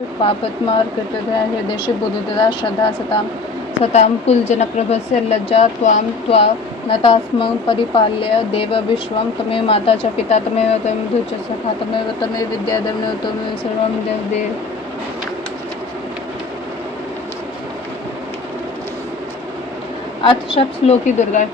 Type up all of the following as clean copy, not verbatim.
पापत्मार्कटया हृदयेषु बुद्धदा श्रद्धा सतां कुलजनप्रभस्य लज्जा त्वा नतास्म परिपाल्य देव विश्वं त्वमेव माता च पिता त्वमेव बन्धुः च सखा त्वमेव विद्या धर्मो त्वमेव सर्वं देव। अर्थ शब्द श्लोकी दुर्गा।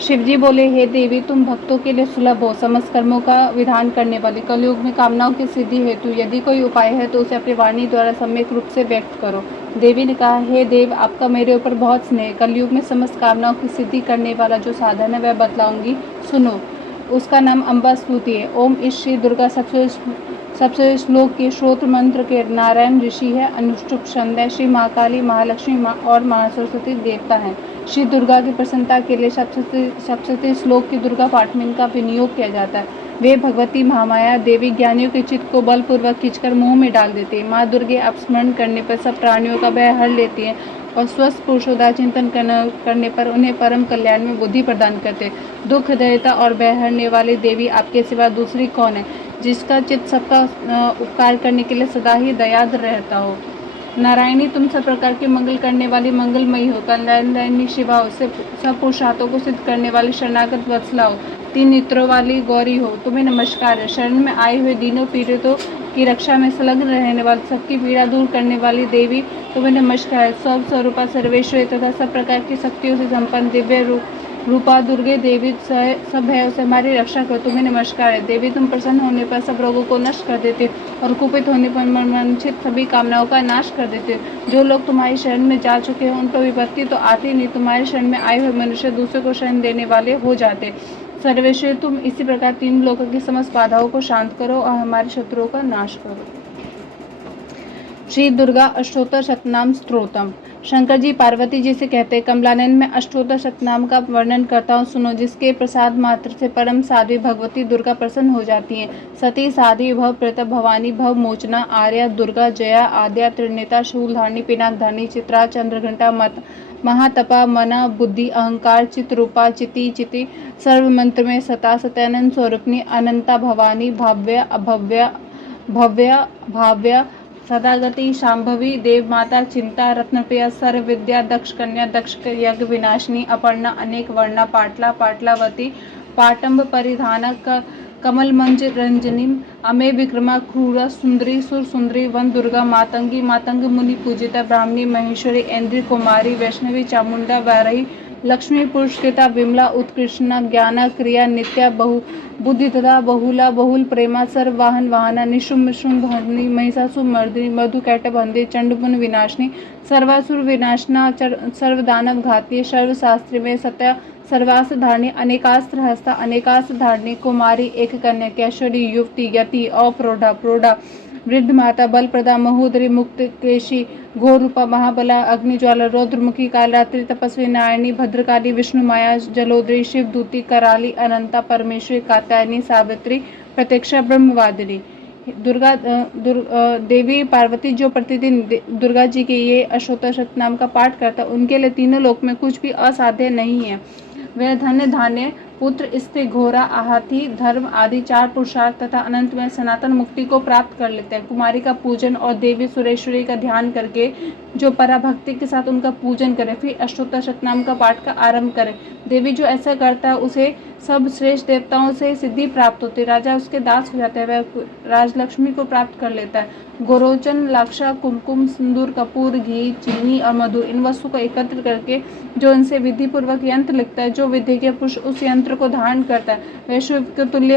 शिवजी बोले, हे देवी, तुम भक्तों के लिए सुलभ हो, समस्त कर्मों का विधान करने वाली, कलयुग में कामनाओं की सिद्धि हेतु यदि कोई उपाय है तो उसे अपनी वाणी द्वारा सम्यक रूप से व्यक्त करो। देवी ने कहा, हे देव, आपका मेरे ऊपर बहुत स्नेह। कलयुग में समस्त कामनाओं की सिद्धि करने वाला जो साधन है वह बतलाऊंगी, सुनो। उसका नाम अम्बा स्तुति है। ओम इस श्री दुर्गा सबसे श्लोक के श्रोत्र मंत्र के नारायण ऋषि है, अनुष्टुप छंद है, श्री महाकाली, महालक्ष्मी और महासरस्वती देवता हैं। श्री दुर्गा की प्रसन्नता के लिए सप्तशती श्लोक की दुर्गा पाठ में इनका विनियोग किया जाता है। वे भगवती महामाया देवी ज्ञानियों के चित्त को बलपूर्वक खींचकर मुंह में डाल देती है। माँ दुर्गे अपस्मरण करने पर सब प्राणियों का भय हर लेती हैं और स्वस्थ पुरुषोदा चिंतन करने पर उन्हें परम कल्याण में बुद्धि प्रदान करते। दुख हृदयता और भय हरने वाली देवी आपके सिवा दूसरी कौन है, जिसका चित्त सबका उपकार करने के लिए सदा ही दयाद्र रहता हो। नारायणी, तुम सब प्रकार के मंगल करने वाली मंगलमयी हो। कल्याणी शिवा हो, सब पुरुषार्थों को सिद्ध करने वाली शरणागत वत्सला हो। तीन नेत्रों वाली गौरी हो, तुम्हें नमस्कार है। शरण में आए हुए दीनों पीड़ितों की रक्षा में संलग्न रहने वाली, सबकी पीड़ा दूर करने वाली देवी, तुम्हें नमस्कार है। स्वरूपा सर्वेश्वरी तथा सब प्रकार की शक्तियों से संपन्न दिव्य रूपा दुर्गे देवी सब है उसे हमारी रक्षा करो, तुम्हें नमस्कार है। देवी, तुम प्रसन्न होने पर सब रोगों को नष्ट कर देते हो और कुपित होने पर मनवांछित सभी कामनाओं का नाश कर देते हो। जो लोग तुम्हारी शरण में जा चुके हैं उन पर विपत्ति तो आती नहीं, तुम्हारी शरण में आए हुए मनुष्य दूसरे को शरण देने वाले हो जाते। सर्वेश्वरी, तुम इसी प्रकार तीन लोगों की समस्त बाधाओं को शांत करो और हमारे शत्रुओं का नाश करो। श्री दुर्गा अष्टोत्तर शतनाम स्तोत्रम। शंकर जी पार्वती जी से कहते हैं, कमलानयन में अष्टोत्तर शतनाम का वर्णन करता हूँ, सुनो। जिसके प्रसाद मात्र से परम साध्वी भगवती दुर्गा प्रसन्न हो जाती हैं। सती, साध्वी, भव प्रत, भवानी, भव मोचना, आर्या, दुर्गा, जया, आद्या, त्रिनेता, शूलधारणी, पिनाकधारणी, चित्रा, चंद्रघंटा, महातपा, मना, बुद्धि, अहंकार, चित्रूपा, चिति, सर्व मंत्र में सता, सत्यानंद स्वरूपनी, अनंता, भवानी, भाव्या, सदागति, शांभवी, देव माता, चिंता, रत्नप्रिया, सर्व विद्या, दक्ष कन्या, दक्ष यज्ञ विनाशिनी, अपर्णा, अनेक वर्णा, पाटलावती, पाटंब परिधाना, कमल मंज रंजनी, अमे विक्रमा, क्रूरा, सुंदरी, सुर सुंदरी, वन दुर्गा, मातंग मुनि पूजिता, ब्राह्मणी, महेश्वरी, इंद्र कुमारी, वैष्णवी, चामुंडा, वैरही, लक्ष्मी, पुरुषकृता, विमला, उत्कृष्णा, ज्ञाना, क्रिया, नित्या, बुद्धि तथा बहुल प्रेमा, सर्व वाहना, निशुंभ हरणी, महिषासुर मर्दिनी, मधु कैटभंदी, चंडमुन विनाशिनी, सर्वासुर विनाशना, सर्वदानव घाती, सर्वशास्त्री में सत्या, सर्वास्त्र धारणी, अनेकास्त्र हस्ता, अनेकास्त्र धारणी, कुमारी, एक कन्या, कैशोरी, युवती, यति, प्रौढ़ा, वृद्ध माता, बलप्रदा, महोदरी, मुक्त केशी, घोर रूपा, महाबला, अग्निज्वाला, रौद्रमुखी, कालरात्रि, तपस्वी, नारायणी, भद्रकाली, विष्णु माया, जलोदरी, शिवदूती, कराली, अनंता, परमेश्वरी, कात्यायनी, सावित्री, प्रत्यक्षा, ब्रह्मवादिनी। देवी पार्वती जो प्रतिदिन दुर्गा जी के ये अष्टोत्तर शतनाम का पाठ करता है, उनके लिए तीनों लोक में कुछ भी असाध्य नहीं है। वह धन्य, धान्य, पुत्र, स्त्री, घोड़ा, हाथी, धर्म आदि चार पुरुषार्थ तथा अनंत में सनातन मुक्ति को प्राप्त कर लेते हैं। कुमारी का पूजन और देवी सुरेश्वरी का ध्यान करके जो पराभक्ति के साथ उनका पूजन करे, फिर अष्टोत्तर शतनाम का पाठ का आरंभ करे। देवी जो ऐसा करता है उसे सब श्रेष्ठ देवताओं से सिद्धि प्राप्त होती है। राजा उसके दास हो जाते हैं, वह राजलक्ष्मी को प्राप्त कर लेता है। गोरोचन, लाक्षा, कुमकुम, सिंदूर, कपूर, घी, चीनी और मधु, इन वस्तु को एकत्र करके जो इनसे विधि पूर्वक यंत्र लिखता है, जो विधि के पुरुष उस यंत्र को धारण करता है, वह शिव के तुल्य